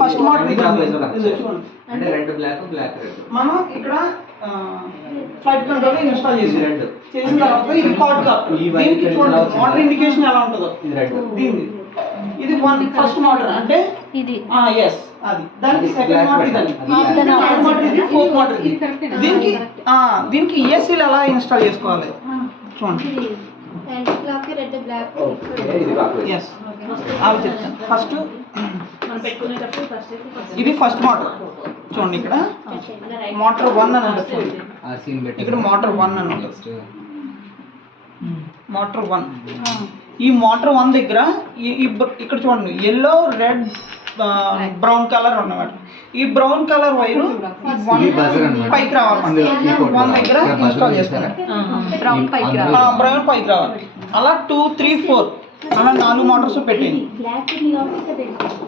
First motor ఇది అంటే red black black red మనం ఇక్కడ ఫ్లైట్ కంట్రోల్ ఇన్స్టాల్ చేసిన తర్వాత ఇది కార్డ్ కాప్టర్. దీనికి చూడండి మోటార్ ఇండికేషన్ ఎలా ఉంటుందో. ఇది రెడ్ దీనికి ఇది ఫస్ట్ మోటార్ అంటే ఇది yes అది దానికి సెకండ్ మోటార్ ఇదండి. థర్డ్ మోటార్ ఇది, ఫోర్త్ మోటార్ ఇది. దీనికి ESCలు ఎలా ఇన్స్టాల్ చేసుకోవాలి చూడండి. రెడ్ బ్లాక్ yes అవి చెప్తాను. ఫస్ట్ ఇది ఫస్ట్ మోటార్ చూడండి. ఇక్కడ మోటార్ 1 అని ఉంటుంది చూడండి. ఆ సీన్ పెట్టి ఇక్కడ మోటార్ 1 అని ఉంటుంది. మోటార్ 1 ఈ మోటార్ 1 దగ్గర ఇక్కడ చూడండి ఎల్లో రెడ్ బ్రౌన్ కలర్ ఉన్నమాట. ఈ బ్రౌన్ కలర్ వైరు పైకి రావాలి. 1 దగ్గర ఇన్స్టాల్ చేసుకోవాలి. బ్రౌన్ పైకి బ్రౌన్ పైకి రావాలి. అలా 2 3 4 అలా 4 మోటార్స్ పెట్టింది.